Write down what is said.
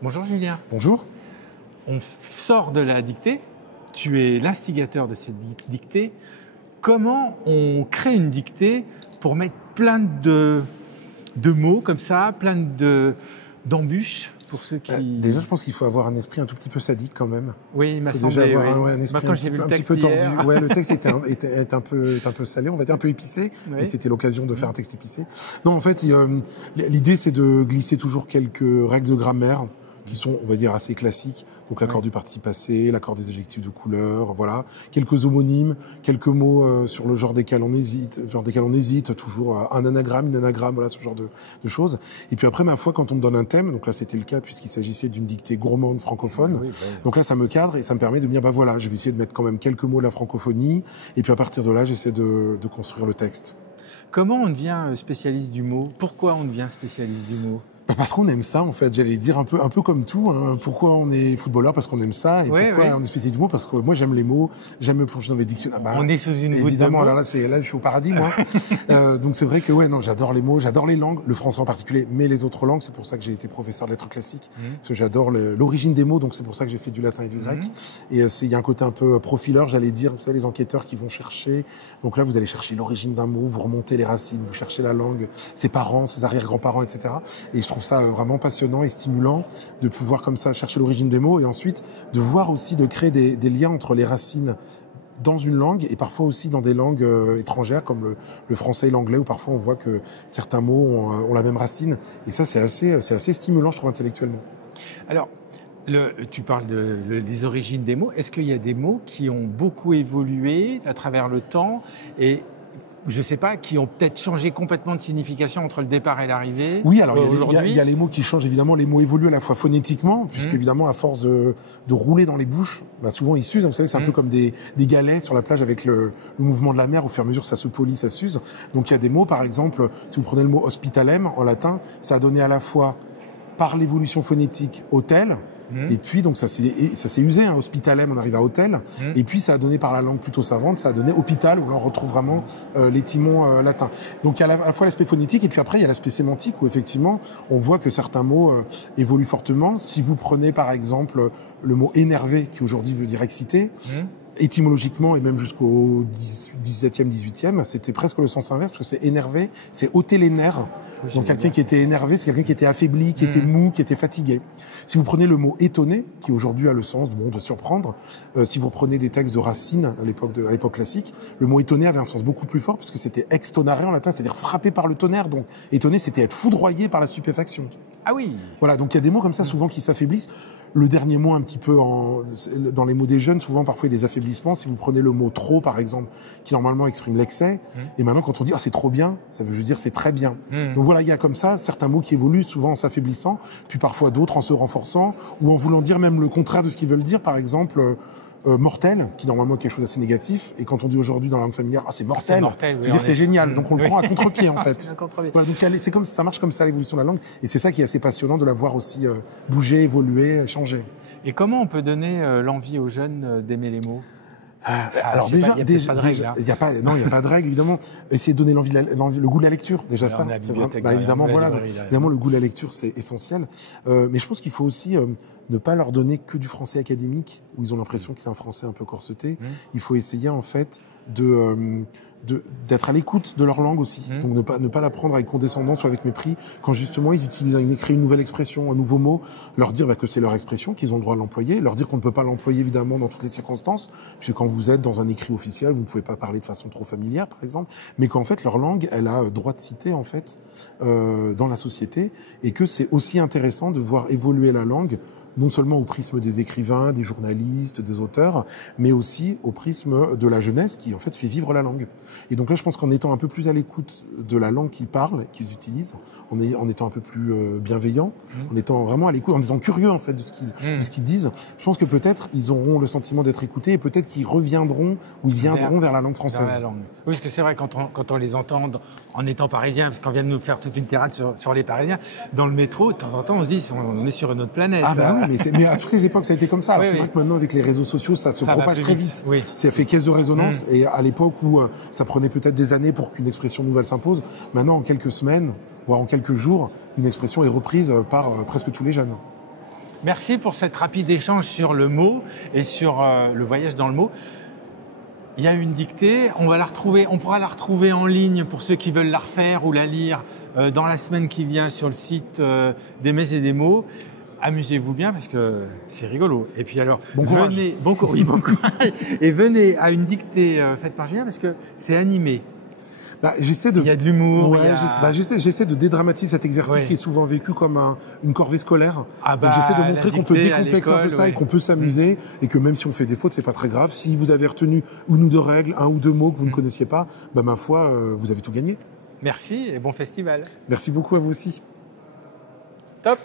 Bonjour Julien. Bonjour. On sort de la dictée, tu es l'instigateur de cette dictée. Comment on crée une dictée pour mettre plein de mots comme ça, plein d'embûches pour ceux qui... Déjà, je pense qu'il faut avoir un esprit un tout petit peu sadique quand même. Oui, il m'a semblé. Déjà avoir oui. un esprit Quand j'ai vu le texte hier. Ouais, le texte était un peu salé, on va dire un peu épicé, Oui. mais c'était l'occasion de faire un texte épicé. Non, en fait, l'idée c'est de glisser toujours quelques règles de grammaire qui sont, on va dire, assez classiques. Donc l'accord du participe passé, l'accord des adjectifs de couleur, voilà. Quelques homonymes, quelques mots sur le genre desquels on hésite, toujours un anagramme, voilà, ce genre de choses. Et puis après, ma foi, quand on me donne un thème, donc là c'était le cas puisqu'il s'agissait d'une dictée gourmande francophone, Oui. donc là ça me cadre et ça me permet de me dire, bah voilà, je vais essayer de mettre quand même quelques mots de la francophonie, et puis à partir de là, j'essaie de construire le texte. Comment on devient spécialiste du mot? Pourquoi on devient spécialiste du mot? Parce qu'on aime ça, en fait. J'allais dire un peu comme tout. Hein. Pourquoi on est footballeur? Parce qu'on aime ça. Et pourquoi on est spécialiste du mot? Parce que moi, j'aime les mots. J'aime me plonger dans les dictionnaires. On est sous une voûte de mots. Évidemment, là, je suis au paradis, moi. Donc, c'est vrai que, j'adore les mots, j'adore les langues, le français en particulier, mais les autres langues. C'est pour ça que j'ai été professeur de lettres classiques. Parce que j'adore l'origine des mots. Donc, c'est pour ça que j'ai fait du latin et du grec. Et il y a un côté un peu profileur, j'allais dire. Vous savez, les enquêteurs qui vont chercher. Donc là, vous allez chercher l'origine d'un mot, vous remontez les racines, vous cherchez la langue, ses parents, ses arrière-grands-parents, etc. Et je trouve ça vraiment passionnant et stimulant de pouvoir comme ça chercher l'origine des mots et ensuite de voir aussi, de créer des liens entre les racines dans une langue et parfois aussi dans des langues étrangères comme le français et l'anglais où parfois on voit que certains mots ont la même racine et ça c'est assez stimulant je trouve intellectuellement. Alors, tu parles des origines des mots. Est-ce qu'il y a des mots qui ont beaucoup évolué à travers le temps et je ne sais pas, qui ont peut-être changé complètement de signification entre le départ et l'arrivée? Oui, alors il y a les mots qui changent, évidemment, les mots évoluent à la fois phonétiquement, puisqu'évidemment, à force de rouler dans les bouches, souvent ils s'usent, vous savez, c'est un peu comme des galets sur la plage avec le mouvement de la mer, au fur et à mesure ça se polit, ça s'use. Donc il y a des mots, par exemple, si vous prenez le mot hospitalem en latin, ça a donné à la fois, par l'évolution phonétique, hôtel. Et puis, donc, ça s'est usé, hein, hospitalem, on arrive à hôtel. Et puis, ça a donné par la langue plutôt savante, ça a donné hôpital, où là, on retrouve vraiment les timons latins. Donc, il y a à la fois l'aspect phonétique, et puis après, il y a l'aspect sémantique, où effectivement, on voit que certains mots évoluent fortement. Si vous prenez, par exemple, le mot énervé, qui aujourd'hui veut dire excité, étymologiquement et même jusqu'au 17e, 18e, c'était presque le sens inverse, parce que c'est énervé, c'est ôter les nerfs. Oui, donc quelqu'un qui était énervé, c'est quelqu'un qui était affaibli, qui était mou, qui était fatigué. Si vous prenez le mot étonné, qui aujourd'hui a le sens de surprendre, si vous prenez des textes de Racine à l'époque classique, le mot étonné avait un sens beaucoup plus fort, puisque c'était extonare en latin, c'est-à-dire frappé par le tonnerre. Donc étonné, c'était être foudroyé par la stupéfaction. Ah oui. Voilà, donc il y a des mots comme ça souvent qui s'affaiblissent. Le dernier mot un petit peu dans les mots des jeunes, souvent parfois il y a des affaiblissements. Si vous prenez le mot trop par exemple, qui normalement exprime l'excès, et maintenant quand on dit c'est trop bien, ça veut juste dire c'est très bien. Donc voilà, il y a comme ça certains mots qui évoluent souvent en s'affaiblissant, puis parfois d'autres en se renforçant, ou en voulant dire même le contraire de ce qu'ils veulent dire. Par exemple, mortel, qui normalement est quelque chose d'assez négatif, et quand on dit aujourd'hui dans la langue familière c'est mortel, c'est-à-dire c'est génial, donc on le prend à contre-pied en fait. Voilà, donc ça marche comme ça l'évolution de la langue, et c'est ça qui est assez passionnant de la voir aussi bouger, évoluer, changer. Et comment on peut donner l'envie aux jeunes d'aimer les mots? Alors déjà, il n'y a pas de règle évidemment. Essayer de donner le goût de la lecture, déjà. Alors, ça. C'est vrai, évidemment, voilà. Évidemment, le goût de la lecture, c'est essentiel. Mais je pense qu'il faut aussi ne pas leur donner que du français académique où ils ont l'impression que c'est un français un peu corseté. Il faut essayer en fait d'être à l'écoute de leur langue aussi. Donc ne pas l'apprendre avec condescendance ou avec mépris. Quand justement ils créent une nouvelle expression, un nouveau mot, leur dire que c'est leur expression, qu'ils ont le droit de l'employer, leur dire qu'on ne peut pas l'employer évidemment dans toutes les circonstances, puisque quand vous êtes dans un écrit officiel, vous ne pouvez pas parler de façon trop familière par exemple, mais qu'en fait leur langue, elle a droit de cité en fait dans la société, et que c'est aussi intéressant de voir évoluer la langue non seulement au prisme des écrivains, des journalistes, des auteurs, mais aussi au prisme de la jeunesse qui, en fait, fait vivre la langue. Et donc là, je pense qu'en étant un peu plus à l'écoute de la langue qu'ils parlent, qu'ils utilisent, en étant un peu plus bienveillant, en étant vraiment à l'écoute, en étant curieux, en fait, de ce qu'ils disent, je pense que peut-être ils auront le sentiment d'être écoutés et peut-être qu'ils reviendront ou ils viendront vers la langue française. La langue. Oui, parce que c'est vrai, quand on les entend en étant parisien, parce qu'on vient de nous faire toute une tirade sur les Parisiens, dans le métro, de temps en temps, on se dit on est sur une autre planète. Ah bah oui, mais à toutes les époques, ça a été comme ça. Alors c'est vrai que maintenant, avec les réseaux sociaux, ça se propage très vite. Oui. Ça fait caisse de résonance. Et à l'époque où ça prenait peut-être des années pour qu'une expression nouvelle s'impose, maintenant, en quelques semaines, voire en quelques jours, une expression est reprise par presque tous les jeunes. Merci pour cet rapide échange sur le mot et sur le voyage dans le mot. Il y a une dictée, on pourra la retrouver en ligne pour ceux qui veulent la refaire ou la lire dans la semaine qui vient sur le site des Mets et des mots. Amusez-vous bien parce que c'est rigolo. Et puis alors, bon courage. Bon courage. Et venez à une dictée faite par Julien parce que c'est animé. Il y a de l'humour. Ouais, j'essaie de dédramatiser cet exercice qui est souvent vécu comme une corvée scolaire. Donc j'essaie de montrer qu'on peut décomplexer un peu ça et qu'on peut s'amuser et que même si on fait des fautes, c'est pas très grave. Si vous avez retenu une ou deux règles, un ou deux mots que vous ne connaissiez pas, ma foi, vous avez tout gagné. Merci et bon festival. Merci beaucoup à vous aussi. Top.